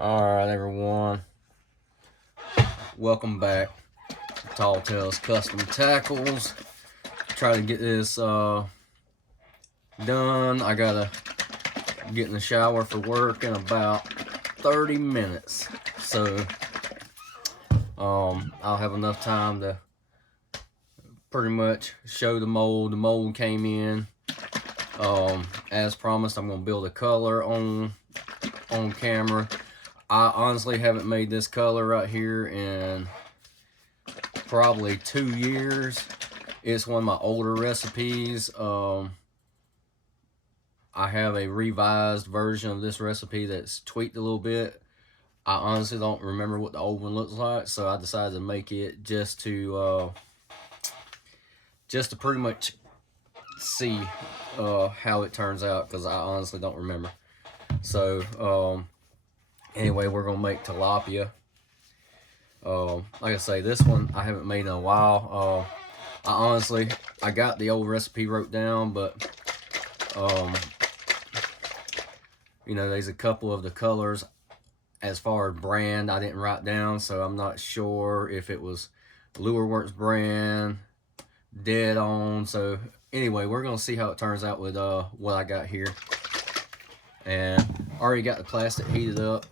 Alright, everyone, welcome back to Tall Tales Custom Tackles. Try to get this done. I gotta get in the shower for work in about 30 minutes, so I'll have enough time to pretty much show the mold. The mold came in. As promised, I'm gonna build a color on camera. I honestly haven't made this color right here in probably 2 years. It's one of my older recipes. I have a revised version of this recipe that's tweaked a little bit. I honestly don't remember what the old one looks like, so I decided to make it just to pretty much see how it turns out, because I honestly don't remember. So anyway, we're gonna make tilapia. Like I say, this one I haven't made in a while. I got the old recipe wrote down, but you know, there's a couple of the colors as far as brand I didn't write down, so I'm not sure if it was Lure Works brand, Dead On. So anyway, we're gonna see how it turns out with what I got here. And I already got the plastic heated up.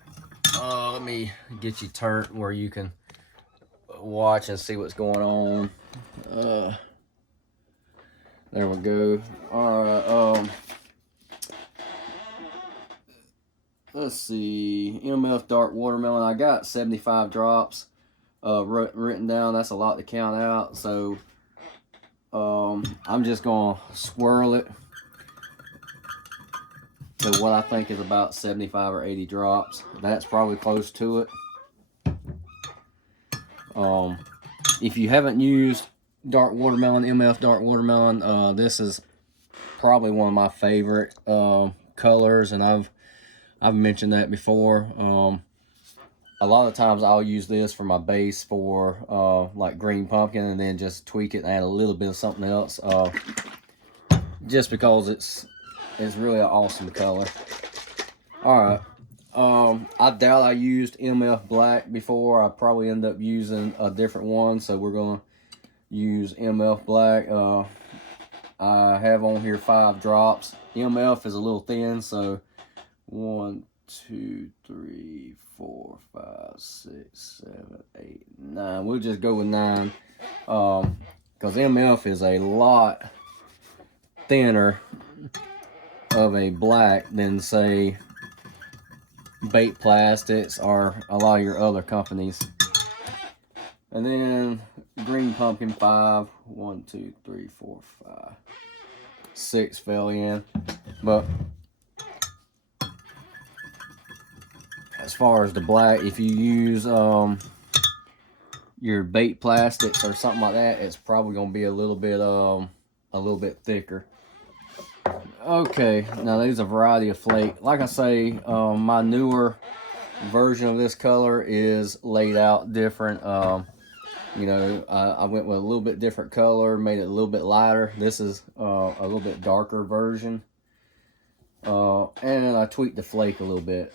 Let me get you turned where you can watch and see what's going on. There we go. Alright, let's see. MF Dark Watermelon. I got 75 drops written down. That's a lot to count out. So I'm just gonna swirl it to what I think is about 75 or 80 drops. That's probably close to it. If you haven't used Dark Watermelon, MF Dark Watermelon, this is probably one of my favorite colors, and I've mentioned that before. A lot of times I'll use this for my base for like green pumpkin, and then just tweak it and add a little bit of something else, just because it's really an awesome color. Alright, I doubt I used MF Black before. I probably end up using a different one, so we're gonna use MF Black. I have on here 5 drops. MF is a little thin, so 1, 2, 3, 4, 5, 6, 7, 8, 9. We'll just go with 9, because MF is a lot thinner of a black than, say, Bait Plastics or a lot of your other companies. And then green pumpkin 5. 1, 2, 3, 4, 5, 6 fell in. But as far as the black, if you use your Bait Plastics or something like that, it's probably gonna be a little bit thicker. Okay, now there's a variety of flake. Like I say, my newer version of this color is laid out different. You know, I went with a little bit different color, made it a little bit lighter. This is a little bit darker version. And I tweaked the flake a little bit.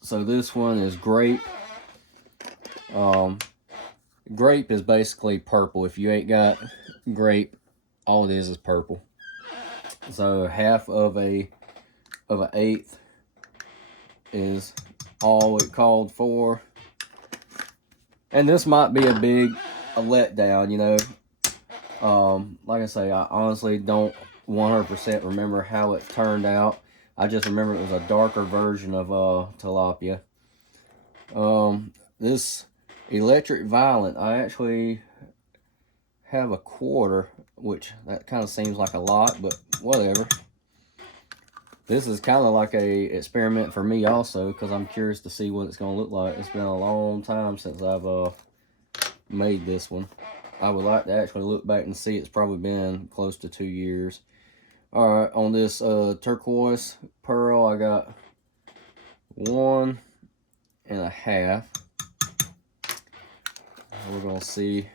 So this one is grape. Grape is basically purple. If you ain't got grape, all it is purple. So half of an eighth is all it called for. And this might be a letdown, you know. Like I say, I honestly don't 100% remember how it turned out. I just remember it was a darker version of tilapia. This Electric Violent, I actually have a quarter, which that kind of seems like a lot, but whatever. This is kind of like a experiment for me also, because I'm curious to see what it's going to look like. It's been a long time since I've made this one. I would like to actually look back and see. It's probably been close to 2 years. Alright, on this turquoise pearl, I got 1 1/2. We're going to see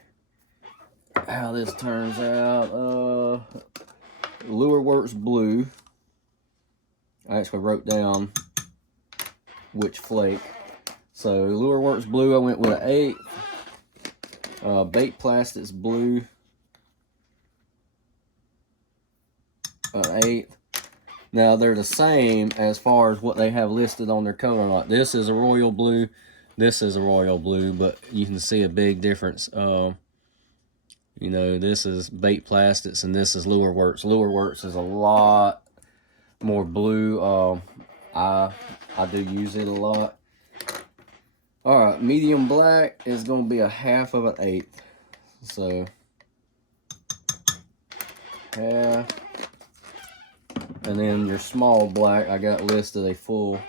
how this turns out. Lure Works blue. I actually wrote down which flake. So Lure Works blue, I went with an 8. Bait Plastics blue, an 8. Now they're the same as far as what they have listed on their color. Like this is a royal blue, this is a royal blue, but you can see a big difference. You know, this is Bait Plastics and this is Lure Works. Lure Works is a lot more blue. I do use it a lot. All right, medium black is going to be a 1/2 of an 1/8. So half. And then your small black, I got listed a full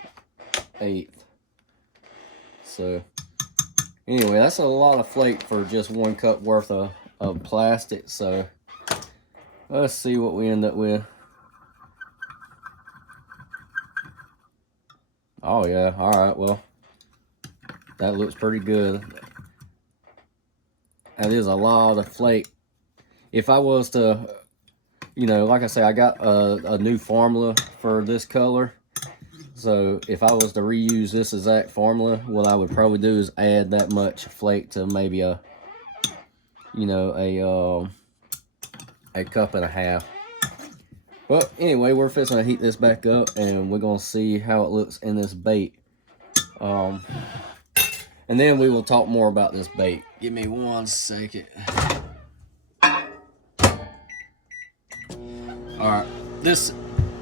1/8. So anyway, that's a lot of flake for just 1 cup worth of plastic. So let's see what we end up with. Oh yeah, all right, well, that looks pretty good. That is a lot of flake. If I was to, you know, like I say, I got a new formula for this color. So if I was to reuse this exact formula, what I would probably do is add that much flake to maybe a, you know, a 1.5 cups. But anyway, we're fixing to heat this back up and we're gonna see how it looks in this bait. And then we will talk more about this bait. Give me 1 second. Alright, this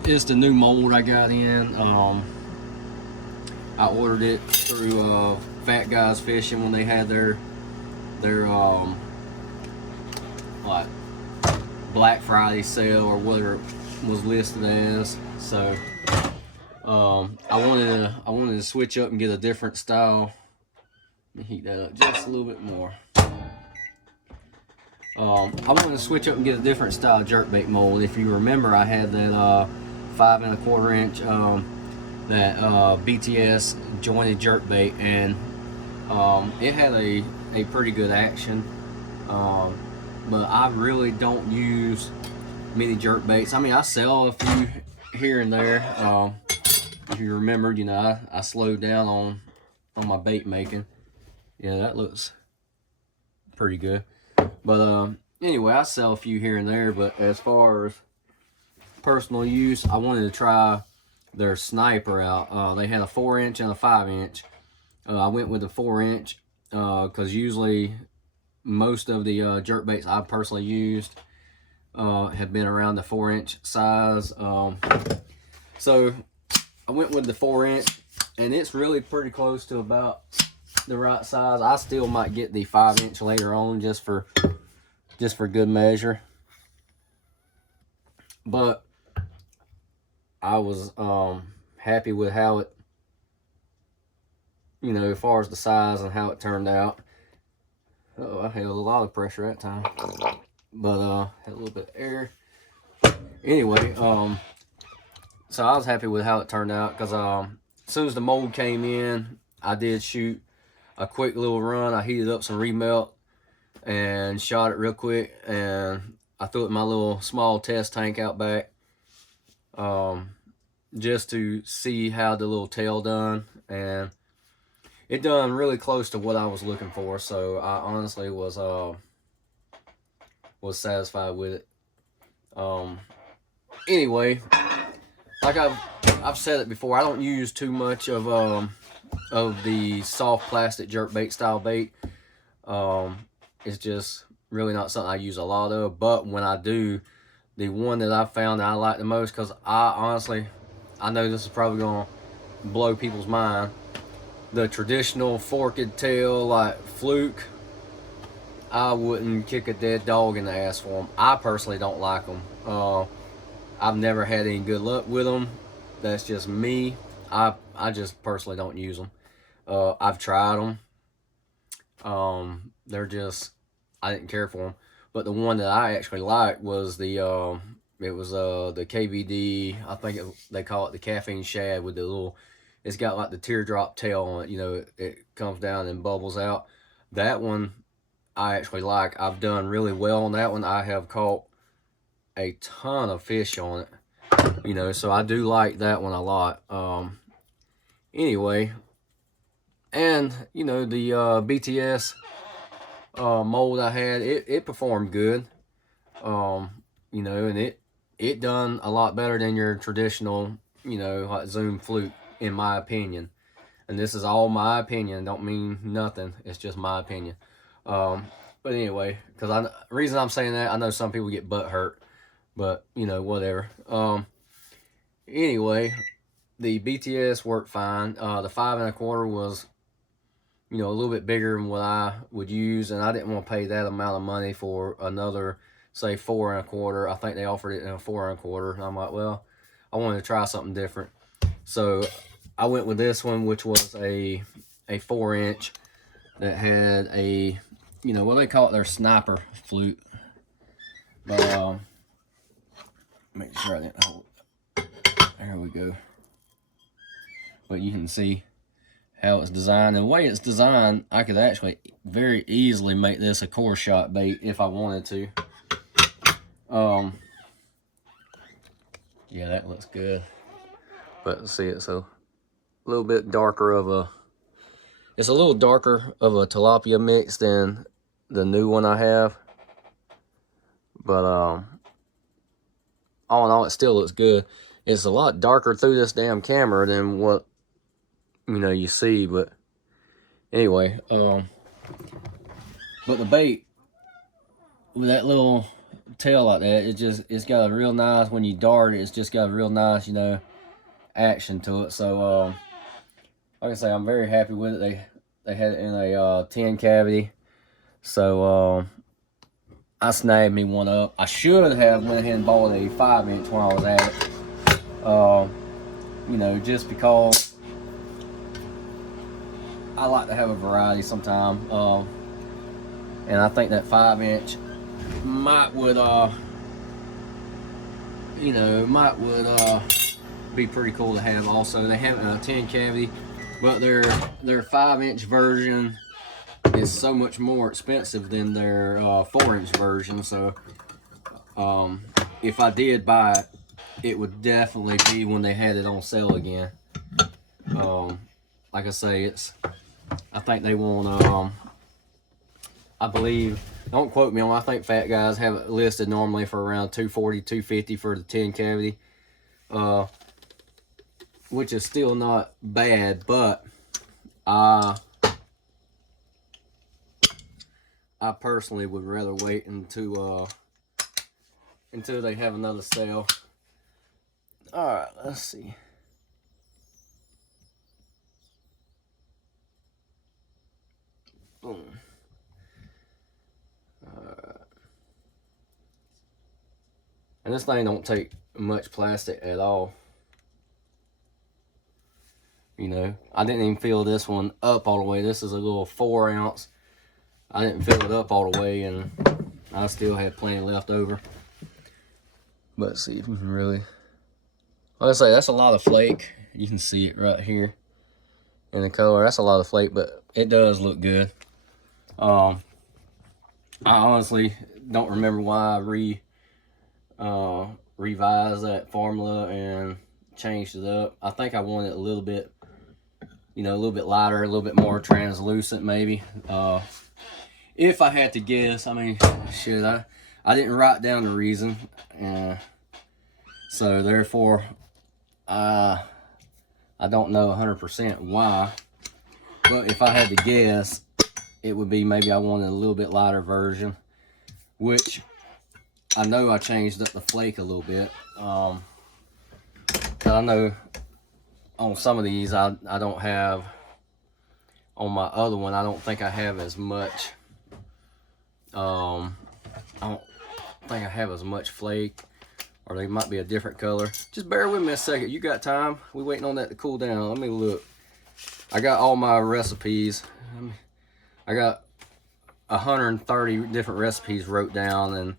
is the new mold I got in. I ordered it through Fat Guys Fishing when they had their like Black Friday sale or whatever it was listed as. So I wanted to switch up and get a different style. Let me heat that up just a little bit more. I wanted to switch up and get a different style jerkbait mold. If you remember, I had that 5 1/4 inch that BTS jointed jerkbait, and it had a pretty good action. But I really don't use many jerkbaits. I mean, I sell a few here and there. If you remember, you know, I slowed down on my bait making. Yeah, that looks pretty good. But anyway, I sell a few here and there. But as far as personal use, I wanted to try their Sniper out. They had a 4 inch and a 5 inch. I went with the 4 inch because usually most of the jerkbaits I've personally used have been around the 4 inch size. So I went with the 4 inch, and it's really pretty close to about the right size. I still might get the 5 inch later on just for good measure. But I was happy with how it, you know, as far as the size and how it turned out. I held a lot of pressure that time, but had a little bit of air. Anyway, so I was happy with how it turned out because as soon as the mold came in, I did shoot a quick little run. I heated up some remelt and shot it real quick, and I threw it in my little small test tank out back just to see how the little tail done, and it done really close to what I was looking for. So I honestly was satisfied with it. Anyway, like I've said it before, I don't use too much of the soft plastic jerkbait style bait. It's just really not something I use a lot of. But when I do, the one that I found that I like the most, because I know this is probably gonna blow people's mind, the traditional forked tail like Fluke, I wouldn't kick a dead dog in the ass for them. I personally don't like them. I've never had any good luck with them. That's just me. I just personally don't use them. I've tried them. They're just, I didn't care for them. But the one that I actually liked was the KVD. I think they call it the caffeine shad with the little, it's got like the teardrop tail on it. You know, it comes down and bubbles out. That one I actually like. I've done really well on that one. I have caught a ton of fish on it. You know, so I do like that one a lot. Anyway, And you know, the BTS mold I had, it performed good. You know, and it done a lot better than your traditional, you know, like Zoom Fluke, in my opinion. And this is all my opinion. Don't mean nothing. It's just my opinion. But anyway, because reason I'm saying that, I know some people get butt hurt, but you know, whatever. Anyway, the BTS worked fine. The 5 1/4 was, you know, a little bit bigger than what I would use, and I didn't want to pay that amount of money for another, say, 4 1/4. I think they offered it in a 4 1/4. And I'm like, well, I wanted to try something different. So I went with this one, which was a 4-inch that had a, you know, what they call it, their Sniper Fluke. But make sure I didn't hold it. There we go. But you can see how it's designed. And the way it's designed, I could actually very easily make this a core shot bait if I wanted to. Yeah, that looks good. But see, it's a little bit darker of a, it's a little darker of a tilapia mix than the new one I have. But all in all, it still looks good. It's a lot darker through this damn camera than what, you know, you see. But anyway, but the bait with that little tail like that, it's got a real nice, when you dart it, it's just got a real nice, you know, action to it. So like I say, I'm very happy with it. They had it in a 10 cavity, so I snagged me one up. I should have went ahead and bought a 5-inch when I was at it, you know, just because I like to have a variety sometime. And I think that 5-inch would you know, be pretty cool to have. Also, they have a 10 cavity, but their 5-inch version is so much more expensive than their 4-inch version. So if I did buy it, it would definitely be when they had it on sale again. Like I say, I think they want, I believe, don't quote me on, I think Fat Guys have it listed normally for around $240, $250 for the 10 cavity, which is still not bad, but I personally would rather wait until they have another sale. All right, let's see. Boom. And this thing don't take much plastic at all. You know, I didn't even fill this one up all the way. This is a little 4-ounce. I didn't fill it up all the way, and I still had plenty left over. But let's see if you can really, like I say, that's a lot of flake. You can see it right here in the color. That's a lot of flake, but it does look good. I honestly don't remember why I revised that formula and changed it up. I think I wanted it a little bit, you know, a little bit lighter, a little bit more translucent maybe. If I had to guess, I mean, shit, I didn't write down the reason, so therefore I don't know 100% why, but if I had to guess, it would be maybe I wanted a little bit lighter version, which I know I changed up the flake a little bit. I know on some of these I don't have, on my other one I don't think I have as much, I don't think I have as much flake, or they might be a different color. Just bear with me a second. You got time? We waiting on that to cool down. Let me look. I got all my recipes. I got 130 different recipes wrote down, and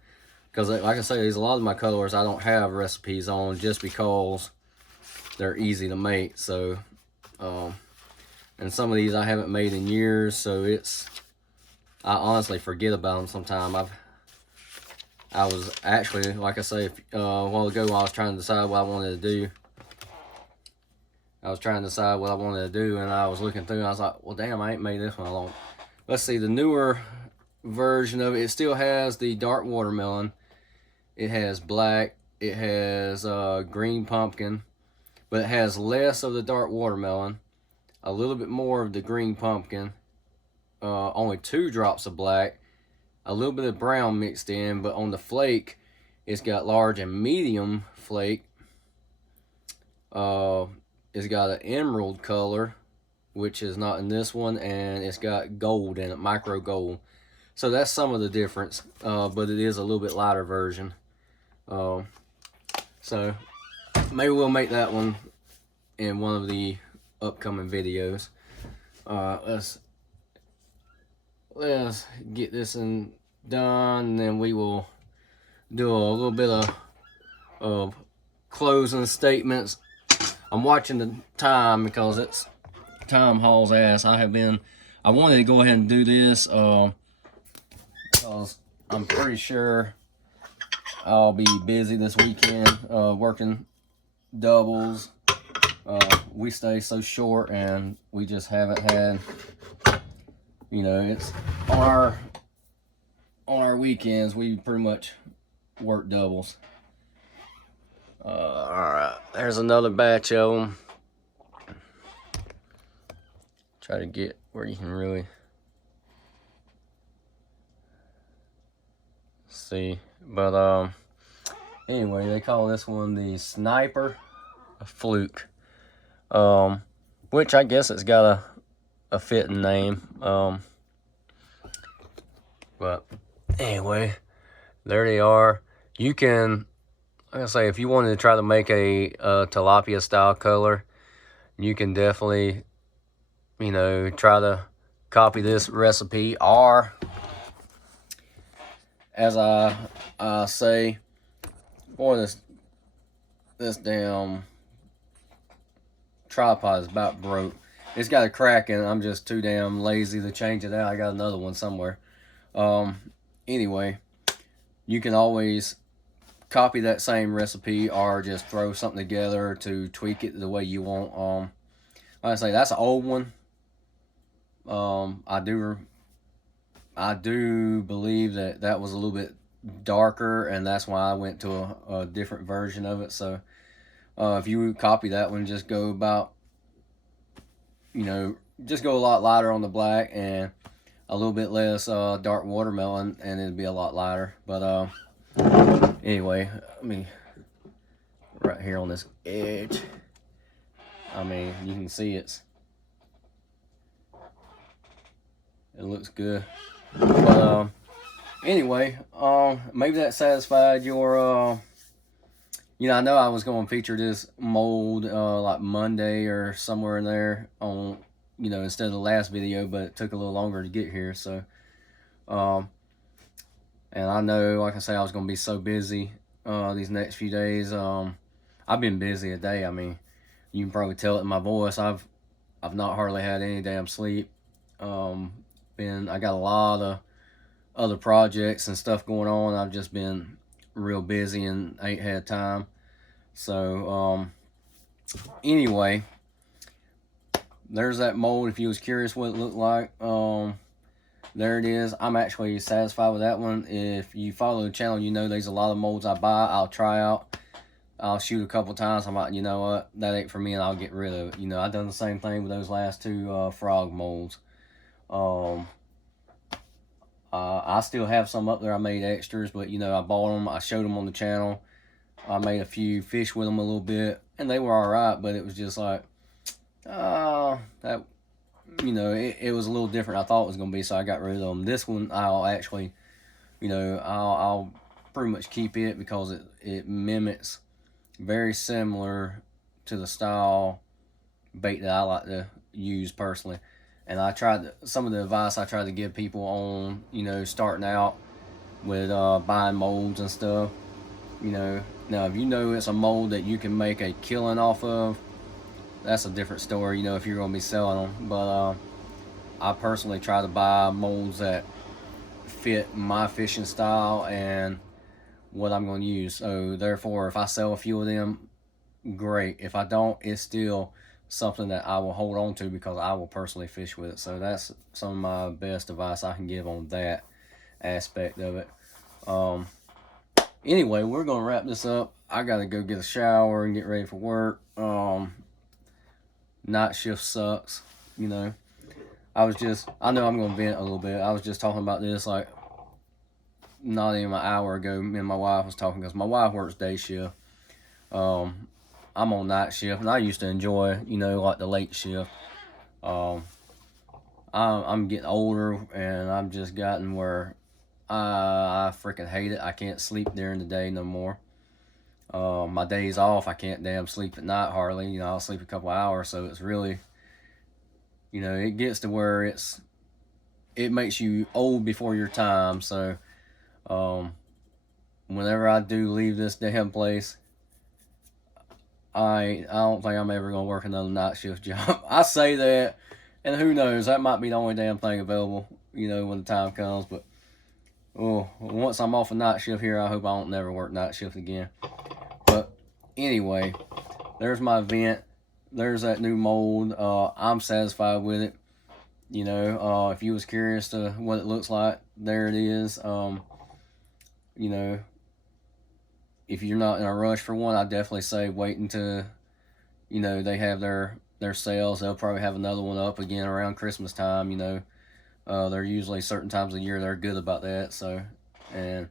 because like I say, there's a lot of my colors I don't have recipes on just because they're easy to make. So and some of these I haven't made in years, so I honestly forget about them sometimes. I was actually, like I say, a while ago, I was trying to decide what I wanted to do, I was trying to decide what I wanted to do, and I was looking through, and I was like, well, damn, I ain't made this one long. Let's see, the newer version of it, it still has the dark watermelon. It has black. It has green pumpkin, but it has less of the dark watermelon, a little bit more of the green pumpkin, only 2 drops of black, a little bit of brown mixed in, but on the flake, it's got large and medium flake. It's got an emerald color, which is not in this one, and it's got gold in it, micro gold. So that's some of the difference, but it is a little bit lighter version. So maybe we'll make that one in one of the upcoming videos. Let's get this done, and then we will do a little bit of closing statements. I'm watching the time because it's time hauls ass. I wanted to go ahead and do this because I'm pretty sure I'll be busy this weekend working doubles. We stay so short, and we just haven't had, you know, it's on our weekends we pretty much work doubles. All right, there's another batch of them. Try to get where you can really see, but anyway, they call this one the Sniper Fluke, which I guess it's got a fitting name, but anyway, there they are. You can, like I say, if you wanted to try to make a tilapia style color, you can definitely, you know, try to copy this recipe, or as I say, boy, this damn tripod is about broke. It's got a crack in it. I'm just too damn lazy to change it out. I got another one somewhere. Anyway, you can always copy that same recipe, or just throw something together to tweak it the way you want. Like I say, that's an old one. I do believe that was a little bit darker, and that's why I went to a different version of it. So if you copy that one, just go about, you know, just go a lot lighter on the black and a little bit less dark watermelon, and it'd be a lot lighter. But anyway, I mean, right here on this edge, I mean, you can see it looks good. But anyway, maybe that satisfied your you know, I know I was going to feature this mold like Monday or somewhere in there on, you know, instead of the last video, but it took a little longer to get here. So and I know, like I say, I was going to be so busy these next few days. I've been busy today. I mean, you can probably tell it in my voice. I've not hardly had any damn sleep. I got a lot of other projects and stuff going on. I've just been real busy and ain't had time. So anyway, there's that mold. If you was curious what it looked like, there it is. I'm actually satisfied with that one. If you follow the channel, you know there's a lot of molds I buy, I'll try out, I'll shoot a couple times, I'm like, you know what, that ain't for me, and I'll get rid of it. You know, I've done the same thing with those last 2 frog molds. I still have some up there. I made extras, but you know, I bought them, I showed them on the channel, I made a few fish with them a little bit, and they were all right, but it was just like, that, you know, it was a little different I thought it was going to be, so I got rid of them. This one, I'll actually, you know, I'll pretty much keep it because it mimics very similar to the style bait that I like to use personally. And I tried some of the advice I tried to give people on, you know, starting out with buying molds and stuff. You know, now if you know it's a mold that you can make a killing off of, that's a different story, you know, if you're going to be selling them. But I personally try to buy molds that fit my fishing style and what I'm going to use. So therefore, if I sell a few of them, great. If I don't, it's still something that I will hold on to because I will personally fish with it. So that's some of my best advice I can give on that aspect of it. Anyway, we're gonna wrap this up. I gotta go get a shower and get ready for work. Night shift sucks, you know. I know I'm gonna vent a little bit. I was just talking about this like not even an hour ago. Me and my wife was talking because my wife works day shift. I'm on night shift, and I used to enjoy, you know, like the late shift. I'm getting older, and I've just gotten where I freaking hate it. I can't sleep during the day no more. My days off, I can't damn sleep at night hardly. You know, I'll sleep a couple hours, so it's really, you know, it gets to where it makes you old before your time. So, whenever I do leave this damn place, I don't think I'm ever gonna work another night shift job. I say that, and who knows, that might be the only damn thing available, you know, when the time comes. But once I'm off a night shift here, I hope I don't never work night shift again. But anyway, there's my vent. There's that new mold. I'm satisfied with it. You know, if you was curious to what it looks like, there it is. You know, if you're not in a rush for one, I definitely say wait until, you know, they have their sales. They'll probably have another one up again around Christmas time. You know, they're usually certain times of the year they're good about that. So, and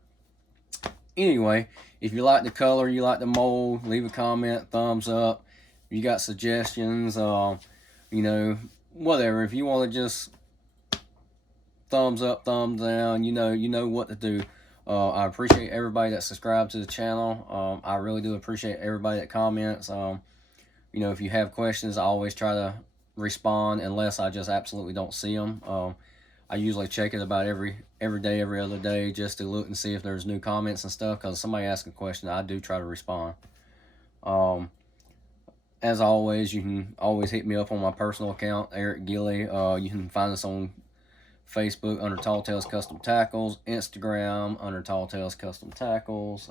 anyway, if you like the color, you like the mold, leave a comment, thumbs up. If you got suggestions, you know, whatever. If you want to just thumbs up, thumbs down, you know what to do. I appreciate everybody that subscribed to the channel. I really do appreciate everybody that comments. You know, if you have questions, I always try to respond unless I just absolutely don't see them. I usually check it about every day, every other day, just to look and see if there's new comments and stuff, because somebody asks a question, I do try to respond. As always, you can always hit me up on my personal account, Eric Gilly. You can find us on Facebook under Tall Tales Custom Tackles, Instagram under Tall Tales Custom Tackles.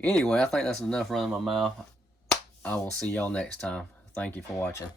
Anyway, I think that's enough running my mouth. I will see y'all next time. Thank you for watching.